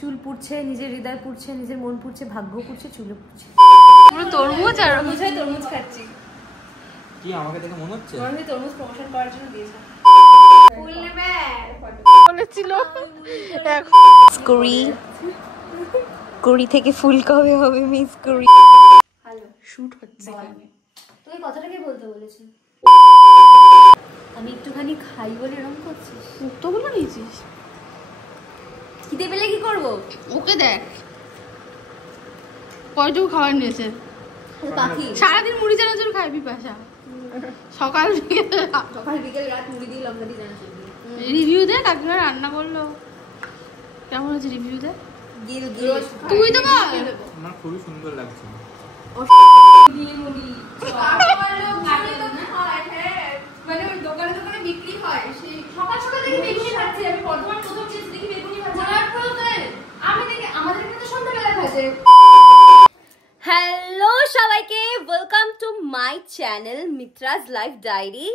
চুল পুড়ছে, নিজের হৃদয় পুড়ছে, নিজের মন পুড়ছে, ভাগ্য পুড়ছে, চুলে পুড়ছে। পুরো তরমুজ আর তরমুজ খাচ্ছি। কি আমাকে দেখে মনে হচ্ছে মনে হয় তরমুজ প্রমোশন করার জন্য দিয়েছে। ফুল নেবে বলেছিল কুড়ি থেকে ফুল কবে হবে মিস কুড়ি। হ্যালো, শুট হচ্ছে এখানে। তুই কথাটা কি বলতে বলেছিস? আমি একটুখানি খাই বলে এরকম করছিস? মুক্তগুলো নিয়েছিস? খিদে পেলে কি করবো? ওকে দেখ কয়টুকু খাবার নিয়েছে। পাখি সারাদিন মুড়ি চানাচুর খায় বিপাশা। সকাল বিকেল রাত মুড়ি দিয়ে লঙ্কা দিয়ে জানা। রিভিউ দে, কাকিমা রান্না করলো কেমন হচ্ছে রিভিউ দে। তুই তো বল। আমার খুবই সুন্দর লাগছে। মানে দোকানে দোকানে বিক্রি হয়, সেই সকাল সকাল দেখি বেগুনি খাচ্ছে। আমি বর্তমান প্রথম চেঞ্জ দেখি বেগুনি খাচ্ছে। আমি দেখি আমাদের এখানে তো সন্ধ্যাবেলা খাচ্ছে। হ্যালো সবাইকে, welcome to my channel Mitra's life diary.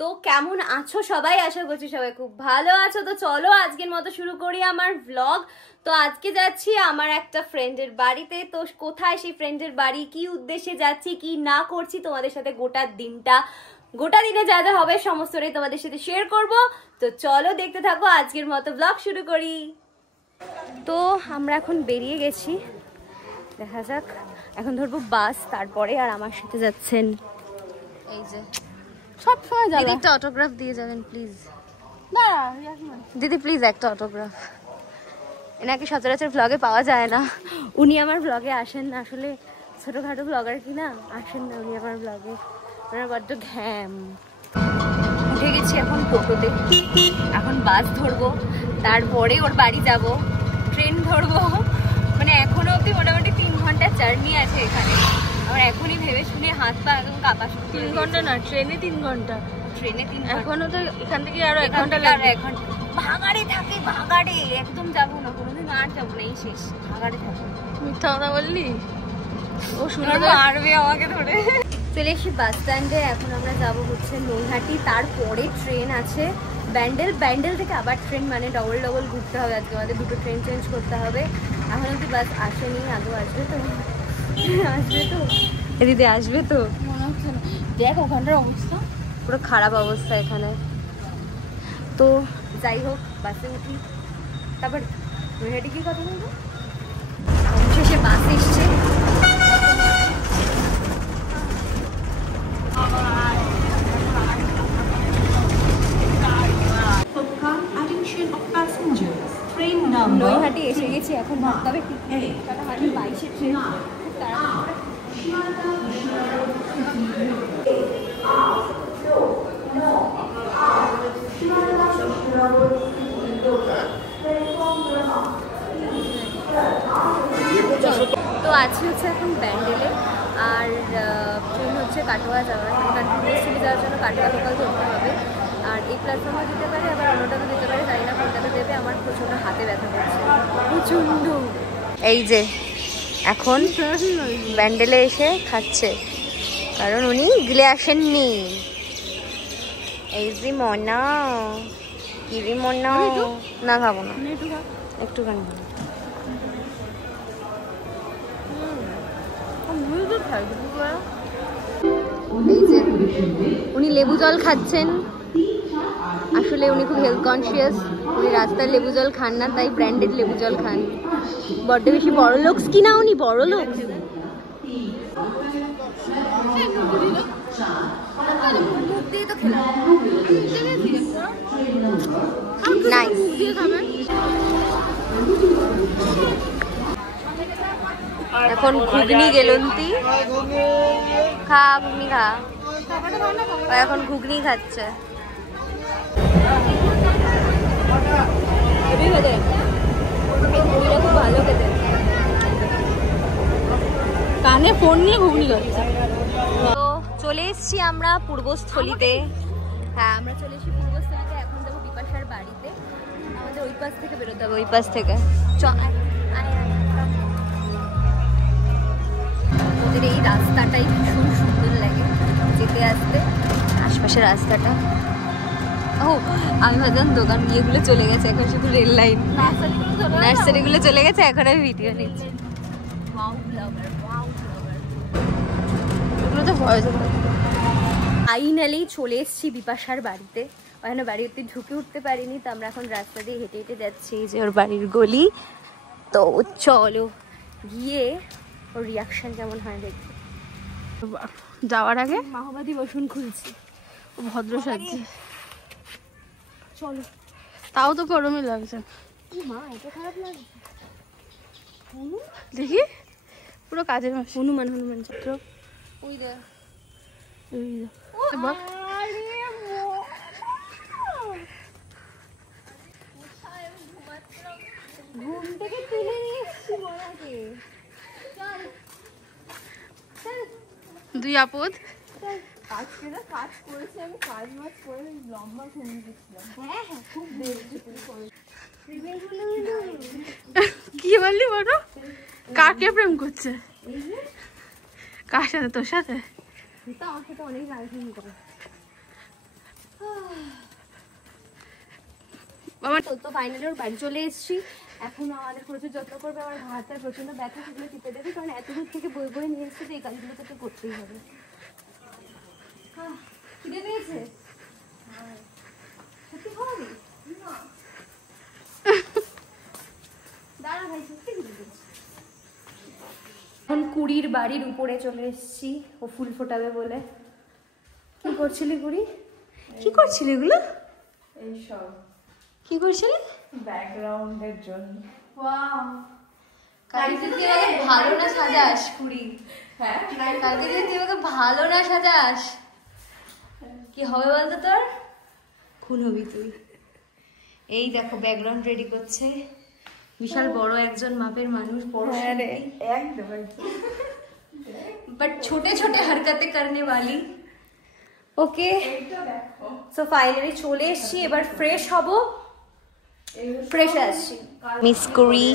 তো কেমন আছো সবাই? আশা করছি সবাই খুব ভালো আছো। তো চলো আজকের মতো শুরু করি আমার ব্লগ। তো আজকে যাচ্ছি আমার একটা ফ্রেন্ডের বাড়িতে। তো কোথায় সেই ফ্রেন্ডের বাড়ি, কি উদ্দেশ্যে যাচ্ছি, কি না করছি, তোমাদের সাথে গোটা দিনে যা যা হবে সমস্তটাই তোমাদের সাথে শেয়ার করব। তো চলো দেখতে থাকো, আজকের মতো ব্লগ শুরু করি। তো আমরা এখন বেরিয়ে গেছি, দেখা যাক। এখন ধরবো বাস, তারপরে আর আমার সাথে যাচ্ছেন এই যে সব সময় যাবে। দিদি একটা অটোগ্রাফ দিয়ে যাবেন প্লিজ। দিদি প্লিজ একটা অটোগ্রাফ। এনাকে সচরাচর ব্লগে পাওয়া যায় না, উনি আমার ব্লগে আসেন না। আসলে ছোটখাটো ব্লগার কি না, আসেন না উনি আমার ব্লগে। ওনার বড্ড ঘ্যাম। উঠে গেছি এখন টোটোতে, এখন বাস ধরবো, তারপরে ওর বাড়ি যাব, ট্রেন ধরবো। মানে এখনো অব্দি মোটামুটি 3 ঘন্টার জার্নি আছে এখানে। আমার এখনই ভেবে শুনে হাত পা একদম কাঁপা শুরু। 3 ঘন্টা না, ট্রেনে 3 ঘন্টা। ট্রেনে 3 ঘন্টা, এখনো তো এখান থেকে আরো 1 ঘন্টা লাগবে। 1 ঘন্টা ভাগাড়ে থাকে, ভাগাড়ে একদম যাবো না, কোনোদিন আর যাবো না, এই শেষ। ভাগাড়ে থাকবো। মিথ্যা কথা বললি? ও শুনে মারবে আমাকে ধরে। চলে এসে বাস স্ট্যান্ডে। এখন আমরা যাবো হচ্ছে নৈহাটি, তারপরে ট্রেন আছে ব্যান্ডেল থেকে আবার ট্রেন, মানে ডবল ঘুরতে হবে। আজকে আমাদের দুটো ট্রেন চেঞ্জ করতে হবে। এখন অব্দি বাস আসেনি, আদৌ আসবে তো? দিদি আসবে তো? মনে হচ্ছে না। দেখ ওখানটার অবস্থা পুরো খারাপ অবস্থা এখানে। তো যাই হোক, বাসে উঠি, তারপর নৈহাটি কি কথা বলবো। অবশেষে বাস এসছে। নৈহাটি এসে গেছি, এখন ভাবতে হবে ঠিক 22-এ ট্রেন। তো আছি হচ্ছে এখন ব্যান্ডেলে, আর ট্রেন হচ্ছে কাটোয়া যাওয়ার, কন্টিনিউয়াসলি যাওয়ার জন্য কাটোয়া লোকাল ধরতে হবে। আর এই প্ল্যাটফর্মে দিতে পারে, আবার অন্যটাতে দিতে পারে, জানি না কোনটাতে দেবে। আমার প্রচণ্ড হাতে ব্যথা করছে, প্রচণ্ড। এই যে এখন ব্যান্ডেলে এসে খাচ্ছে, কারণ উনি গিলে আসেননি। এই যে মনা, কি রে মনা? না খাবো না, একটুখানি। এই যে উনি লেবু জল খাচ্ছেন। আসলে উনি খুব হেলথ কনসিয়াস, উনি রাস্তায় লেবু জল খান না, তাই ব্র্যান্ডেড লেবু জল খান। বড্ড বেশি বড় লোকস কি না উনি, বড় লোক। এখন ঘুগনি গেলন্তি খা, ঘুগনি খা। এখন ঘুগনি খাচ্ছে। খুব ভালো খেতে। কানে ফোন নিয়ে ঘুগনি খাচ্ছে। তো চলে এসছি আমরা পূর্বস্থলীতে। হ্যাঁ, আমরা চলে এসেছি পূর্বস্থলীতে। এখন যাবো বিপাশার বাড়িতে। আমাদের ওই পাশ থেকে বেরোতে হবে, ওই পাশ থেকে। ওদের এই রাস্তাটাই ভীষণ সুন্দর লাগে যেতে আসতে, আশপাশের রাস্তাটা। ও আমি ভাবলাম দোকান বিয়েগুলো চলে গেছে, এখন শুধু রেল লাইন নার্সারিগুলো চলে গেছে, এখন আমি ভিডিও নিচ্ছি। এগুলো তো ভয়। ফাইনালি চলে এসেছি বিপাশার বাড়িতে। ওখানে বাড়িতে ঢুকে উঠতে পারিনি, তো আমরা এখন রাস্তা দিয়ে হেঁটে হেঁটে যাচ্ছি, যে ওর বাড়ির গলি। তো চলো গিয়ে ওর রিয়াকশন কেমন হয় দেখছি। যাওয়ার আগে মাহবাদী বসুন খুলছি, ভদ্র সাজছে। চলো। তাও তো গরমই লাগছে। মা এত খারাপ লাগছে? দেখি পুরো কাজের মাস। হনুমান হনুমান চক্র ওই দে। ঘুম থেকে তুলে নিয়ে এসছি বলাকে। দুই আপদ আজকে না কাজ করেছি আমি, কাজ মাছ করে লম্বা ঘুমিয়ে গেছিলাম। হ্যাঁ হ্যাঁ খুব কি বললি বলো? কাকে প্রেম করছে? কার সাথে? তোর সাথে? আমার সাথে অনেক রাজনীতি করে বাবা। তো ফাইনালি ওর বাড়ি চলে এসেছি। এখন আমাদের প্রচুর যত্ন করবে, আমার হাতটার প্রচন্ড ব্যথা, সেগুলো টিপে দেবে, কারণ এত দূর থেকে বই বই নিয়ে এসছে, তো এই কাজগুলো তোকে করতেই হবে। খিদে পেয়েছে? সত্যি খাওয়াবি? দাঁড়া ভাই, সত্যি খিদে পেয়েছে। এখন কুড়ির বাড়ির উপরে চলে এসেছি, ও ফুল ফোটাবে বলে। কি করছিলি কুড়ি? কি করছিলি এগুলো? এইসব কি করছিলি? ব্যাকগ্রাউন্ডের জন্য। ওয়াও, কালকে তুই আমাকে ভালো না সাজাস কুড়ি। হ্যাঁ, কালকে তুই আমাকে ভালো না সাজাস, কি হবে বলতো তোর? খুন হবি তুই। এই দেখো ব্যাকগ্রাউন্ড রেডি করছে, বিশাল বড় একজন মাপের মানুষ, বড় একদম बट छोटे छोटे हरकतें करने वाली। ওকে, সো ফাইনালি চলে এসেছি, এবার ফ্রেশ হব, ফ্রেশ আসছি। মিস করি,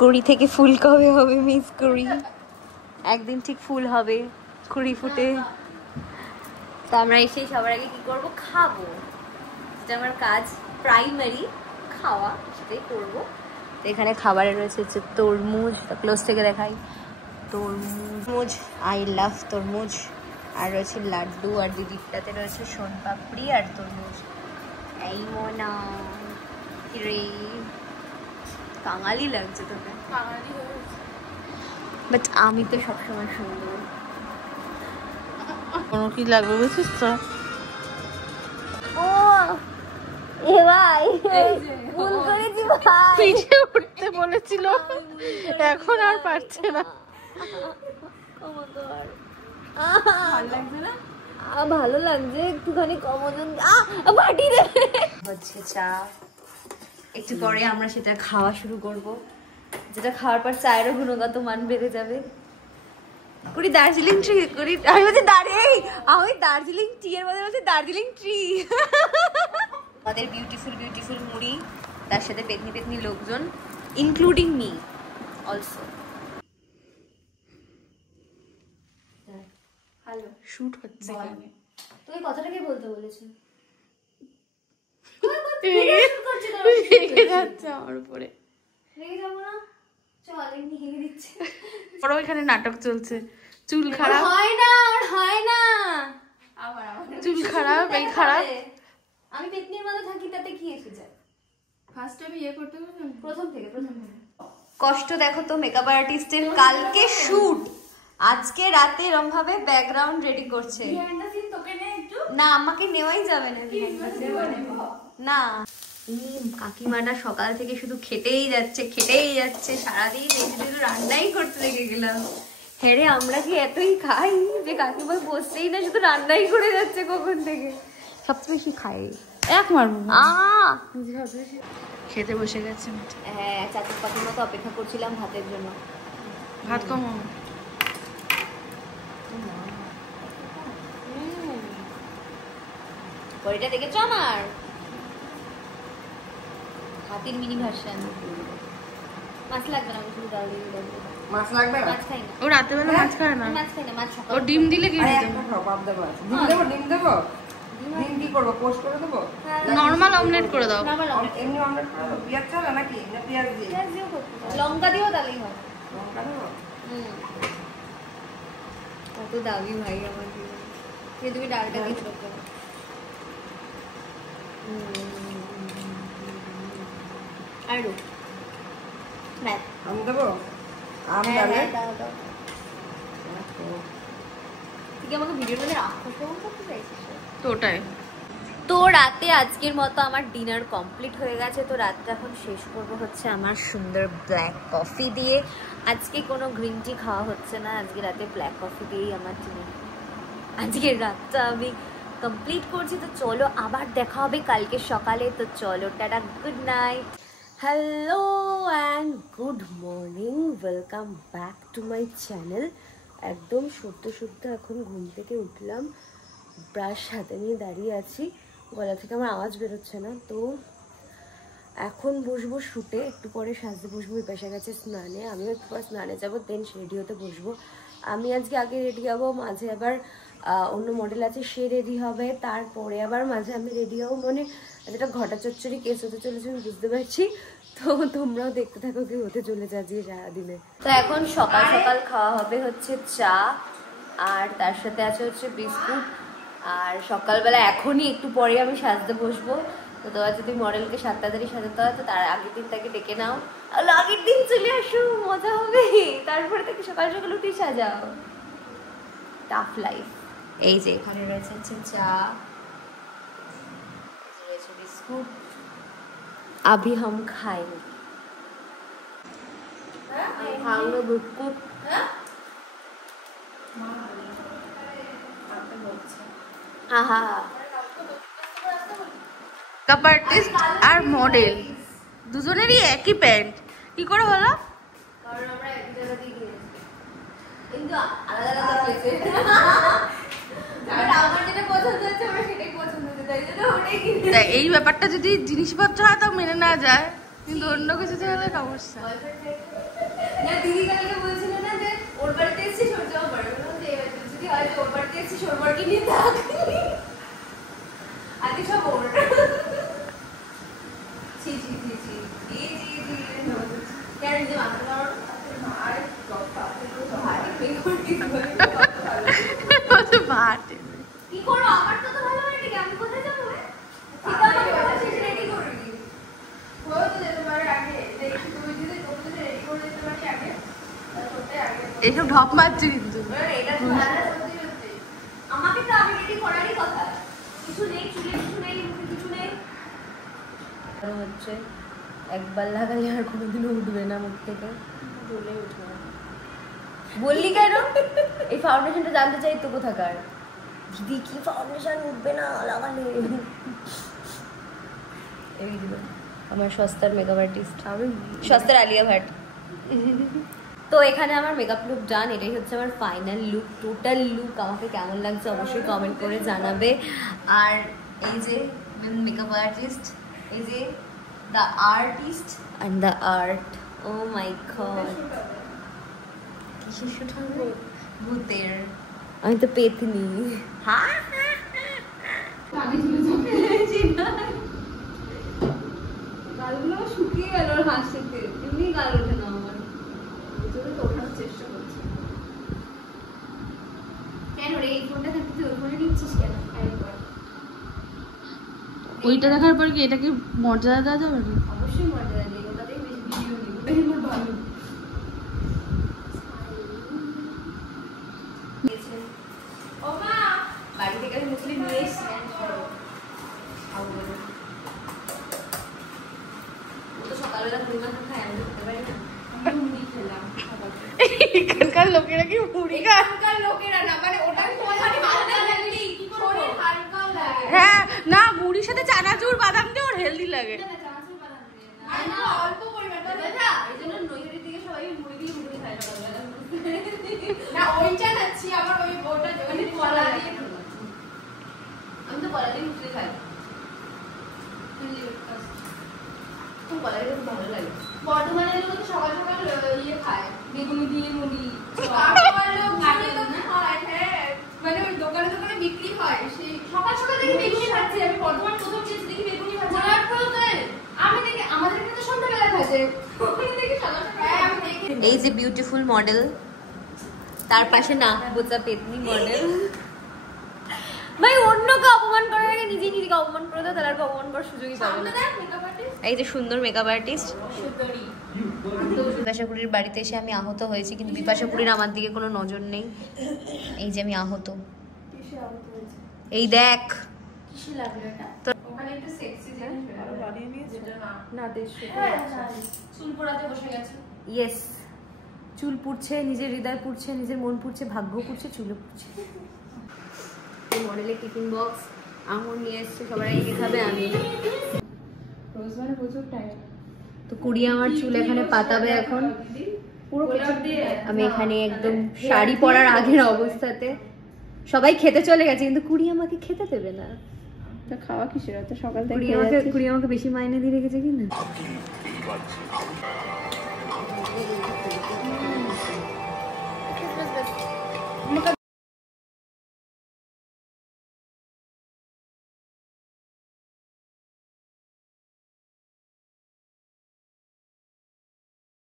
কুড়ি থেকে ফুল কবে হবে মিস করি? একদিন ঠিক ফুল হবে, কুড়ি ফুটে। তো আমরা এসে সবার আগে কি করব? খাবো, যেটা আমার কাজ প্রাইমারি, খাওয়া, সেটাই করবো। তো এখানে খাবারে রয়েছে হচ্ছে তরমুজ, ক্লোজ থেকে দেখাই, তরমুজ, আই লাভ তরমুজ, আর রয়েছে লাড্ডু, আর দিদিটাতে রয়েছে সোনপাপড়ি আর তরমুজ। এই মোনা রে, কাঙালি লাগছে তোকে, বাট আমি তো সবসময় সুন্দর। কোনো কি লাগবে বুঝছিস তো? ও এ ভাই ভুল করেছি ভাই, পিঠে উঠতে বলেছিল, এখন আর পারছে না। ভালো লাগছে একটুখানি, কম ওজন বাটি দেবে হচ্ছে চা। একটু পরে আমরা সেটা খাওয়া শুরু করব, যেটা খাওয়ার পর চায়েরও গুণগত মান বেড়ে যাবে। করি দার্জিলিং ট্রি করি, আমি বলছি আমি দার্জিলিং টি এর মধ্যে বলছি দার্জিলিং ট্রি। আমাদের বিউটিফুল বিউটিফুল মুড়ি, তার সাথে পেতনি পেতনি লোকজন, including me also. Hello, shoot হচ্ছে। তুমি কথাটা কি বলতে বলেছো? রেগে যাচ্ছে আমার উপরে। রেগে যাবো না, চল এমনি হেগে দিচ্ছে। বড় এখানে নাটক চলছে, চুল খারাপ হয় না, আর হয় না, চুল খারাপ, এই খারাপ। আমি পেতনির মধ্যে থাকি, তাতে কি এসে যায়? ফার্স্ট টাইম ইয়ে করতে হবে, প্রথম থেকে কষ্ট দেখো তো মেকআপ আর্টিস্টের। কালকে শুট, আজকে রাতে এরম ভাবে ব্যাকগ্রাউন্ড রেডি করছে। না আমাকে নেওয়াই যাবে না, না কাকিমাটা সকাল থেকে শুধু খেটেই যাচ্ছে সারাদিন, এই শুধু রান্নাই করতে লেগে গেলাম। হ্যাঁ রে, আমরা কি এতই খাই যে কাকিমা বসতেই না, শুধু রান্নাই করে যাচ্ছে কখন থেকে। সবচেয়ে বেশি খাই এক মারবো। খেতে বসে গেছে। হ্যাঁ, চাচুর পাখির মতো অপেক্ষা করছিলাম ভাতের জন্য। ভাত কম। বড়িটা দেখেছো আমার হাতির মিনি ভার্সন। মাছ লাগবে না, আমি শুধু ডাল দিয়ে দেবো। মাছ লাগবে না? মাছ খাই না। ও রাতে বেলা মাছ খায় না। মাছ খাই না, মাছ ও সকাল। ডিম দিলে কি আরে দিতে? একটা খাও, বাপ দেবো আছে। ডিম দেবো? ডিম কি করবো? পোস্ট করে দেবো? নর্মাল অমলেট করে দাও। এমনি অমলেট করে দেবো? পেঁয়াজ ছাড়া নাকি? না পেঁয়াজ দিয়ে? লঙ্কা দিও তাহলেই হয়। লঙ্কা দেবো? কত দাবি ভাই আমার তুমি ডালটা কিছু করতে আরো আম দেবো? আম ডালে? তুই কি আমাকে ভিডিওর মধ্যে রাক্ষস কেমন করতে চাইছিস? তো ওটাই। তো রাতে আজকের মতো আমার ডিনার কমপ্লিট হয়ে গেছে। তো রাতটা এখন শেষ করবো হচ্ছে আমার সুন্দর ব্ল্যাক কফি দিয়ে। আজকে কোনো গ্রিন টি খাওয়া হচ্ছে না, আজকে রাতে ব্ল্যাক কফি দিয়েই আমার ডিনার, আজকের রাতটা আমি কমপ্লিট করছি। তো চলো আবার দেখা হবে কালকে সকালে। তো চলো tata, good night, hello and good morning, welcome back to my channel. একদম সদ্য এখন ঘুম থেকে উঠলাম, ব্রাশ হাতে নিয়ে দাঁড়িয়ে আছি, গলা থেকে আমার আওয়াজ বেরোচ্ছে না। তো এখন বসবো শুটে, একটু পরে সাজতে বসবো। ওই পাশে গেছে স্নানে, আমিও একটু পরে স্নানে যাবো, দেন রেডি হতে বসবো। আমি আজকে আগে রেডি হবো, মাঝে আবার অন্য মডেল আছে সে রেডি হবে, তারপরে আবার মাঝে আমি রেডি হবো। মানে যেটা ঘটা চচ্চড়ি কেস হতে চলেছে আমি বুঝতে পারছি। তো তোমরাও দেখতে থাকো কি হতে চলেছে আজকে সারাদিনে। তো এখন সকাল সকাল খাওয়া হবে হচ্ছে চা, আর তার সাথে আছে হচ্ছে বিস্কুট। আর সকালবেলা এখনই একটু পরে আমি সাজতে বসবো। তো তোমার যদি মডেলকে 7 তাড়াতাড়ি সাজাতে হয় তো তার আগের দিন তাকে ডেকে নাও, আর আগের দিন চলে আসো, মজা হবে। তারপরে তাকে সকাল সকাল উঠে সাজাও, টাফ লাইফ। এই যে এখানে রয়েছে হচ্ছে চা, রয়েছে বিস্কুট, अभी हम खाएंगे। खाएंगे बिस्कुट। हाँ हाँ মেকআপ আর্টিস্ট আর মডেল দুজনেরই একই প্যান্ট, কি করে বলো? কারণ আমরা এক জায়গাতেই গিয়েছি, কিন্তু আলাদা আলাদা হয়েছে। আমার যেটা পছন্দ হচ্ছে আমার সেটাই পছন্দ হচ্ছে, তাই জন্য ওটাই কিনে। এই ব্যাপারটা যদি জিনিসপত্র হয় তো মেনে না যায়, কিন্তু অন্য কিছু হলে সমস্যা। না দিদি কালকে বলছিল না যে ওর বাড়িতে এসেছি সূর্য আমার, যদি হয় ওর বাড়িতে এসেছি সরবারকে নিয়ে থাক, আজকে সব ওর। ছি ছি ছি ছি জি জি জি কেন যে মাথা আর কথা ভারী বেগুন কি ভাট কি করো? আমার তো ভালো হয় নাকি, আমি কোথায় যাবো? ঠিক আছে কথা শেষ রেডি করবি হয়ে তো যেতে পারে আগে, দেখি তুমি যদি রেডি করে দিতে পারি আগে, তাহলে আগে এইসব ঢপ মারছি কিন্তু। এটা তো জানা সত্যি সত্যি, আমাকে তো আগে রেডি করারই কথা। কিছু নেই, চুলে কিছু নেই, মুখে কিছু নেই, হচ্ছে একবার লাগালে আর কোনোদিনও উঠবে না মুখ থেকে, বলেই উঠবে না। বললি কেন? এই ফাউন্ডেশনটা জানতে চাই তো কোথাকার। দিদি কি ফাউন্ডেশন উঠবে না লাগালে? এই দিল আমার সস্তার মেকআপ আর্টিস্ট, আমি সস্তার আলিয়া ভাট। তো এখানে আমার মেকআপ লুক ডান, এটাই হচ্ছে আমার ফাইনাল লুক, টোটাল লুক। আমাকে কেমন লাগছে অবশ্যই কমেন্ট করে জানাবে। আর এই যে মেকআপ আর্টিস্ট, এই যে the artist and the art. Oh my god, কিসের শুট হবে? ভূতের। আমি তো পেতনি। হ্যাঁ গালগুলো শুকিয়ে গেল ওর হাসিতে, এমনি গাল ওঠে না আমার, তো ওঠার চেষ্টা করছি। কেন রে এই ফোনটা থাকতে তুই ওই ফোনে নিচ্ছিস কেন? ওইটা দেখার পর কি এটাকে মর্যাদা দেওয়া যাবে না? অবশ্যই মর্যাদা দিই, ওটাতেই বেশি ভিডিও নিব, ওটাই আমার ভালো। ও মা বাড়ি থেকে মুসলিম নিয়ে এসছি, ও তো সকালবেলা মুড়ি মাখা খায়, আমি করতে পারি না। মুড়ি খেলাম এখানকার লোকেরা কি মুড়ি খায়? লোকেরা না, মানে ওটা হ্যাঁ না, মুড়ির সাথে চানাচুর বাদাম দিয়ে ওর হেলদি লাগে। অল্প পরিমাণ এই জন্য নৈহাটির দিকে সবাই মুড়ি দিয়ে মুড়ি খায় সকালবেলা। না ওইটা নাচ্ছি, আমার ওই ওটা ওই কলা দিয়ে, আমি তো কলা দিয়ে মুড়ি খাই, খুব কলা দিয়ে খুব ভালো লাগে। বর্ধমানের লোক তো সকাল সকাল ইয়ে খায়, বেগুনি দিয়ে মুড়ি। মানে ওই দোকানে দোকানে বিক্রি খাই সেই সকাল সকাল দেখি বেগুনি খাচ্ছে আমি বর্তমান প্রথম চেঞ্জ দেখি বেগুনি খাচ্ছে আমি দেখি আমাদের এখানে তো সন্ধ্যাবেলা খাচ্ছে ওখানে দেখি সকাল সকাল আমি দেখি এই যে বিউটিফুল মডেল, তার পাশে নাক বোচা পেতনি মডেল। ভাই অন্যকে অপমান করার আগে নিজেকে অপমান করে দাও, তাহলে আর অপমান করার সুযোগই পাবে না। এই যে সুন্দর মেকআপ আর্টিস্ট বিপাশাকুড়ির বাড়িতে এসে আমি আহত হয়েছি, কিন্তু বিপাশাকুড়ির আমার দিকে কোনো নজর নেই। এই যে আমি আহত, এই দেখ ওখানে একটু সেক্সি জিনিস আরো বানিয়ে নিয়েছে না দেশ চুল পড়াতে বসে গেছে। ইয়েস, চুল পুড়ছে, নিজের হৃদয় পুড়ছে, নিজের মন পুড়ছে, ভাগ্য পুড়ছে, চুলে পুড়ছে। এই মডেলের টিফিন বক্স আঙুর নিয়ে এসছে, সবাই এগিয়ে খাবে, আমি রোজমারে প্রচুর টাইম তো কুড়ি আমার চুল এখানে পাতাবে এখন পুরো। আমি এখানে একদম শাড়ি পরার আগের অবস্থাতে, সবাই খেতে চলে গেছে কিন্তু কুড়ি আমাকে খেতে দেবে না। তো খাওয়া কিসের তো সকাল থেকে কুড়ি আমাকে বেশি মাইনে দিয়ে রেখেছে কিনা।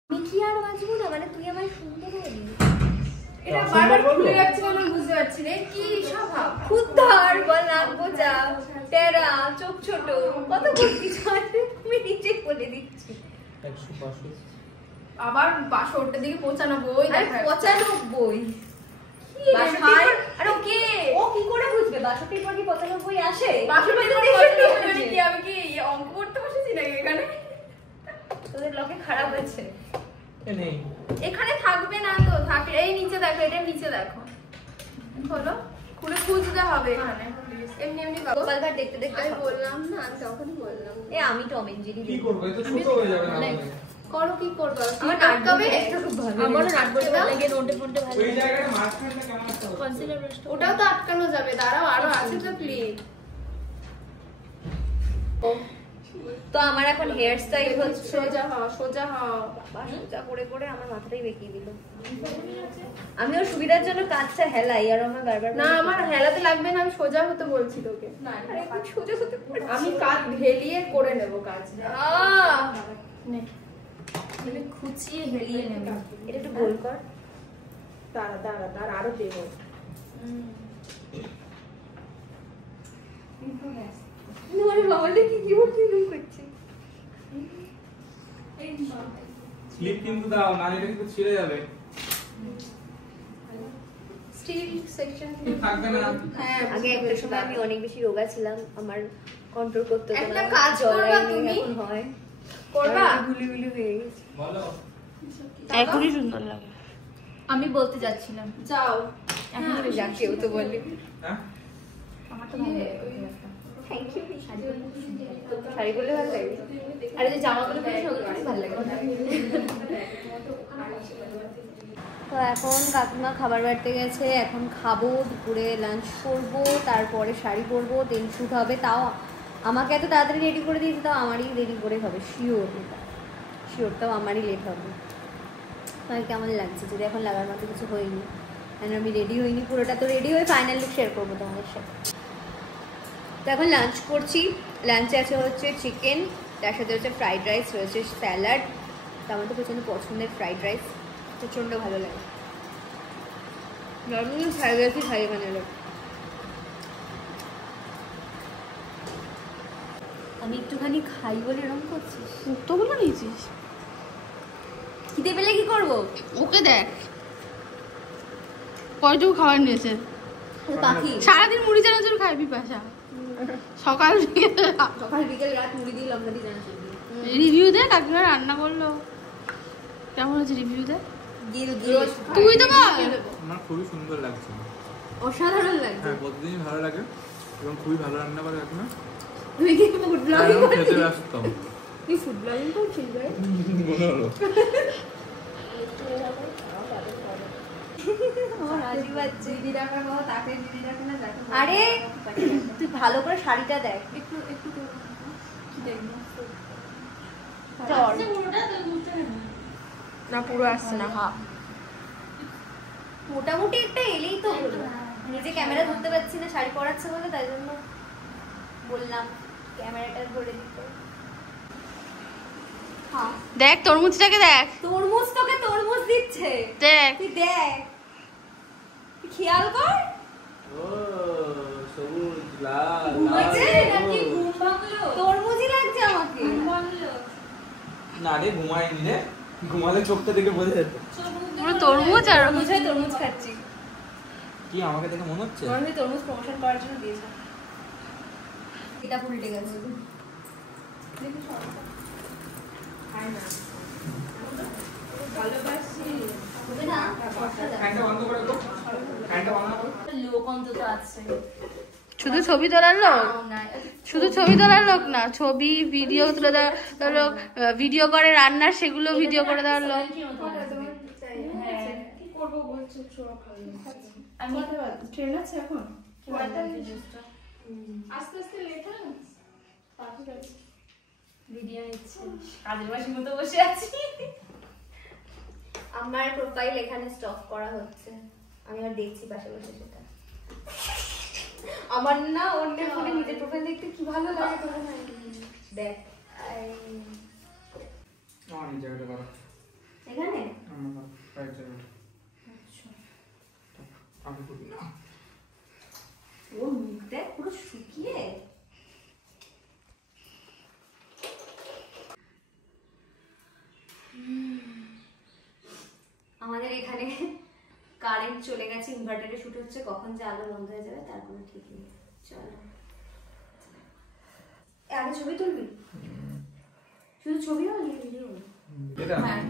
আমি কি আর বাঁচবো না, মানে তুই আমার সুন্দর হলি। এটা বারবার খুলে যাচ্ছে না, আমি বুঝতে পারছি না কি স্বভাব। খুদ্দার বল, নাক বোঝা, টেরা, চোখ ছোট, কত কিছু আছে আমি নিচে বলে দিচ্ছি। 100 আবার 500 দিকে 95 দেখা 95 ভাই আর ওকে ও কি করে বুঝবে 62 পর কি 95 আসে? 65 তো 63 কি আমি কি অঙ্ক করতে বসেছি নাকি এখানে? তোদের লকে খারাপ হয়েছে। নেই এখানে থাকবে না তো, থাকলে এই নিচে দেখো, এটা নিচে দেখো, হলো খুলে খুঁজতে হবে এখানে। এমনি এমনি গোপাল ভাট দেখতে দেখতে আমি বললাম না, আমি তখনই বললাম এ আমি টম এন্ড জেরি কি করব, এটা ছোট হয়ে যাবে না করো কি করবে। আমার নাটক নাটকবে খুব ভালো, আমার নাটক ভালো লাগে, নোটে ফোনটে ভালো ওই লাগে। জায়গাটা মাঝখানটা কেমন একটা কনসিলার ব্রাশটা ওটাও তো আটকানো যাবে, দাঁড়াও আরো আছে তো ক্লিপ। তো আমার এখন হেয়ার স্টাইল হচ্ছে সোজা হও, সোজা হও। সোজা করে করে আমার মাথাটাই বেঁকিয়ে দিল। আমি ওর সুবিধার জন্য কাজটা হেলাই আর আমার বারবার না আমার হেলাতে লাগবে না, আমি সোজা হতে বলছি তোকে। আরে আমি সোজা হতে পারছি। আমি কাজ ঢেলিয়ে করে নেব কাজ। নে মানে খুঁচিয়ে হেলিয়ে নেব। এটা একটু গোল কর। দাঁড়া দাঁড়া দাঁড়া আরো দেবো। তোমার বাবালে কি কি করছে? স্লিপ কিন্তু দাও, না এটা কিন্তু ছিঁড়ে যাবে। স্টিল সেকশন থাকবে না। হ্যাঁ আগে একটা সময় আমি অনেক বেশি রোগা ছিলাম, আমার কন্ট্রোল করতে হতো না। একটা কাজ করবা তুমি? এখন হয় করবা? গুলি গুলি হয়ে গেছে। বলো এখনই সুন্দর লাগে। আমি বলতে যাচ্ছিলাম যাও। এখন যা কেউ তো বলে। হ্যাঁ আমার তো ভালো লাগে। Thank you. শাড়ি পরলে ভালো লাগে। আর এই যে জামাগুলো পরে সত্যি ভালো লাগে। তো এখন কাকিমা খাবার বাড়তে গেছে, এখন খাবো, দুপুরে লাঞ্চ করবো, তারপরে শাড়ি পরবো, দেন শুট হবে। তাও আমাকে এত তাড়াতাড়ি রেডি করে দিয়েছে, তাও আমারই দেরি করে হবে, শিওর শিওর, তাও আমারই লেট হবে। তাই কেমন লাগছে যদি এখন লাগার মতো কিছু হয়নি, কেন আমি রেডি হইনি পুরোটা, তো রেডি হয়ে ফাইনাল লুক শেয়ার করবো তোমাদের সাথে। তো এখন লাঞ্চ করছি, লাঞ্চে আছে হচ্ছে চিকেন, তার সাথে হচ্ছে ফ্রাইড রাইস, রয়েছে স্যালাড। তো আমার তো প্রচণ্ড পছন্দের ফ্রাইড রাইস, প্রচণ্ড ভালো লাগে। নর্মালি ফ্রাইড রাইসই খাই এখানে লোক। আমি একটুখানি খাই বলে এরকম করছিস? তো বলে নিয়েছিস খিদে পেলে কি করবো? ওকে দেখ কয়টুকু খাবার নিয়েছে। পাখি সারাদিন মুড়ি চানাচুর খায় বিপাশা, সকাল সকাল বিকেল রাত মুড়ি দিয়ে লঙ্কা দিয়ে জানা চলবি। রিভিউ দে, কাকিমা রান্না করলো কেমন হয়েছে, রিভিউ দে। গিল তুই তো বল। আমার খুবই সুন্দর লাগছে। অসাধারণ লাগছে। হ্যাঁ প্রতিদিনই ভালো লাগে এবং খুবই ভালো রান্না করে কাকিমা। তুই কি ফুড ব্লগিং খেতে করছিস? ব্যস্ত। তুই ফুড ব্লগিং করছিস ভাই? মনে হলো আমার হাসি পাচ্ছে। আরে তুই ভালো করে শাড়িটা দেখ। না পুরো আসছে না, হ্যাঁ মোটামুটি একটা এলেই তো হলো। নিজে ক্যামেরা ধরতে পারছি না, শাড়ি পরাচ্ছে বলে, তাই জন্য বললাম ক্যামেরাটা ধরে দিতে। দেখ তরমুজটাকে দেখ, তরমুজ তোকে তরমুজ দিচ্ছে, দেখ তুই দেখ, তুই খেয়াল কর। ও সবুজ লাল ঘুমাচ্ছে নাকি ঘুম ভাঙলো? তরমুজই লাগছে আমাকে। না রে ঘুমাইনি রে, ঘুমালে চোখটা দেখে বোঝা যেত। পুরো তরমুজ আর তরমুজ হয়, তরমুজ খাচ্ছি। কি আমাকে দেখে মনে হচ্ছে? মনে হয় তরমুজ প্রমোশন করার জন্য দিয়েছে। এটা উল্টে গেছে। দেখি সরটা। খাই না। ভালোবাসি। হবে না? ফ্যানটা বন্ধ করে দাও। ফ্যানটা বন্ধ করো। লোক অন্তত আছে। শুধু ছবি তোলার লোক, শুধু ছবি তোলার লোক না, ছবি ভিডিও তুলে দেওয়ার লোক, ভিডিও করে রান্নার সেগুলো ভিডিও করে দেওয়ার লোক। কি করবো বলছো? আমি ট্রেন আছে এখন। আস্তে আস্তে লেট হয় না? ভিডিও নিচ্ছে, কাজের বাসি মতো বসে আছি। আমার প্রোফাইল এখানে স্টপ করা হচ্ছে, আমি আর দেখছি পাশে বসে সেটা। আমার না অন্যের ফোনে নিজের প্রোফাইল দেখতে কি ভালো লাগে তোর না? দেখ আমার এই জায়গাটা করো। এখানে আমার রাইট জায়গাটা। আমি করি না। ও মুখ দেখ পুরো শুকিয়ে। আমাদের এখানে কারেন্ট চলে গেছে, ইনভার্টারে শুট হচ্ছে, কখন যে আলো বন্ধ হয়ে যাবে তার কোনো ঠিক নেই। চলো আগে ছবি তুলবি? শুধু ছবি হবে না ভিডিও? এটা হ্যাঁ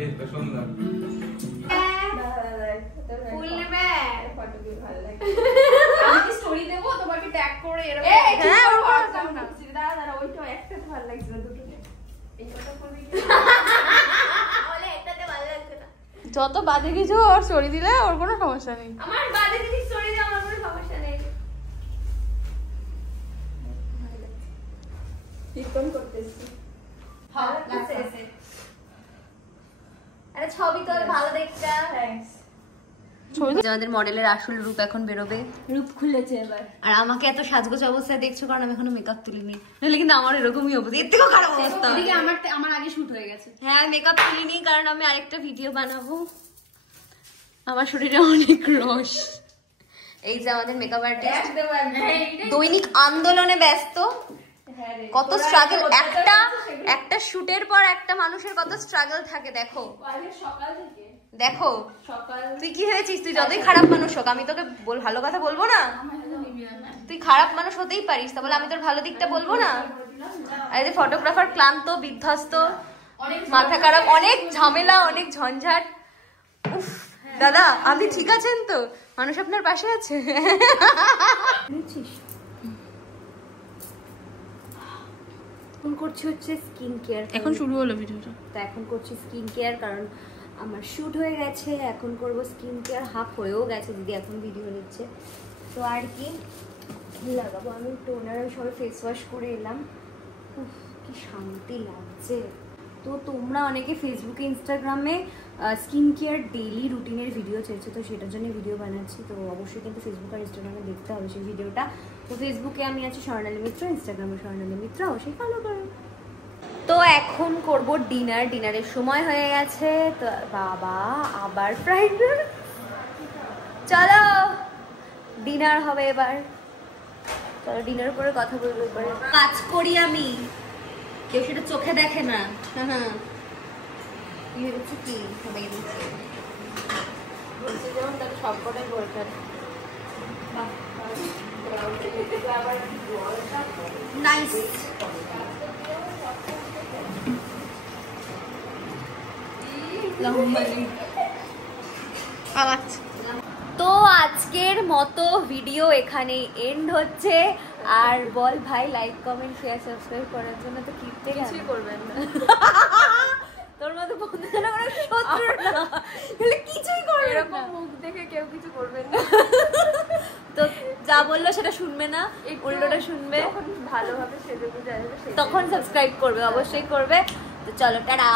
এই তো সুন্দর। ফুল নেবে? ফটো দিয়ে ভালো লাগে। আমি কি স্টোরি দেবো তোমাকে ট্যাগ করে এরকম? হ্যাঁ, দাদা ওইটা একটাতে ভালো লাগছে না, দুটোতে। এই কথা করবি কি? বলে একটাতে ভালো লাগছে না। যত বাজে কিছু ওর স্টোরি দিলে ওর কোনো সমস্যা নেই। আমার বাজে জিনিস স্টোরি দেওয়া আমার কোনো সমস্যা নেই। কীর্তন করতেছি। হ্যাঁ লাগছে। আরে ছবি তো ভালো দেখতে। থ্যাঙ্কস। আমাদের মডেলের আসল রূপ এখন বেরোবে, রূপ খুলেছে এবার। আর আমাকে এত সাজগোজ অবস্থায় দেখছো কারণ আমি এখনো মেকআপ তুলিনি, নাহলে কিন্তু আমার এরকমই অবস্থা, এর থেকেও খারাপ অবস্থা। এদিকে আমার আগে শুট হয়ে গেছে। হ্যাঁ মেকআপ তুলিনি কারণ আমি আরেকটা ভিডিও বানাবো, আমার শরীরে অনেক রস। এই যে আমাদের মেকআপ আর্টিস্ট দৈনিক আন্দোলনে ব্যস্ত, কত স্ট্রাগল, একটা শুটের পর একটা মানুষের কত স্ট্রাগল থাকে। দেখো সকাল থেকে দেখো সকাল তুই কি হয়েছিস, তুই যতই খারাপ মানুষ হোক আমি তোকে ভালো কথা বলবো না? তুই খারাপ মানুষ হতেই পারিস, তা বলে আমি তোর ভালো দিকটা বলবো না? আর এই যে ফটোগ্রাফার ক্লান্ত বিধ্বস্ত, মাথা খারাপ, অনেক ঝামেলা, অনেক ঝঞ্ঝাট। উফ দাদা আপনি ঠিক আছেন তো? মানুষ আপনার পাশে আছে। এখন করছি হচ্ছে স্কিন কেয়ার। এখন শুরু হলো ভিডিওটা। তো এখন করছি স্কিন কেয়ার কারণ আমার শুট হয়ে গেছে, এখন করব স্কিন কেয়ার, হাফ হয়েও গেছে, দিদি এখন ভিডিও নিচ্ছে। তো আর কি লাগাবো, আমি টোনার সবাই ফেস ওয়াশ করে এলাম। উফ কি শান্তি লাগছে। তো তোমরা অনেকে ফেসবুকে ইনস্টাগ্রামে স্কিন কেয়ার ডেইলি রুটিনের ভিডিও চাইছো, তো সেটার জন্য ভিডিও বানাচ্ছি। তো অবশ্যই কিন্তু ফেসবুক আর ইনস্টাগ্রামে দেখতে হবে সেই ভিডিওটা। তো ফেসবুকে আমি আছি স্বর্ণালী মিত্র, ইনস্টাগ্রামে স্বর্ণালী মিত্র, অবশ্যই ফলো করো। তো এখন করব ডিনার, ডিনারের সময় হয়ে গেছে। তো বাবা আবার ফ্রাইড রাইস, চলো ডিনার হবে এবার। চলো ডিনার করে কথা বলবো। এবারে কাজ করি আমি, কেউ সেটা চোখে দেখে না। হ্যাঁ কি হচ্ছে কি সবাই দিচ্ছে বলছি যেমন তাহলে সবকটাই দরকার। নাইস। তো আজকের মতো ভিডিও এখানে এন্ড হচ্ছে। আর বল ভাই লাইক কমেন্ট শেয়ার সাবস্ক্রাইব করার জন্য তো কিনতে কিছুই করবেন না। তোর মতো বন্ধু যেন কোনো শত্রু না, তাহলে কিছুই করবে এরকম না। মুখ দেখে কেউ কিছু করবেন না। তো যা বললো সেটা শুনবে না, উল্টোটা শুনবে। যখন ভালোভাবে সেজে বুঝে আসবে তখন সাবস্ক্রাইব করবে, অবশ্যই করবে। তো চলো টাটা।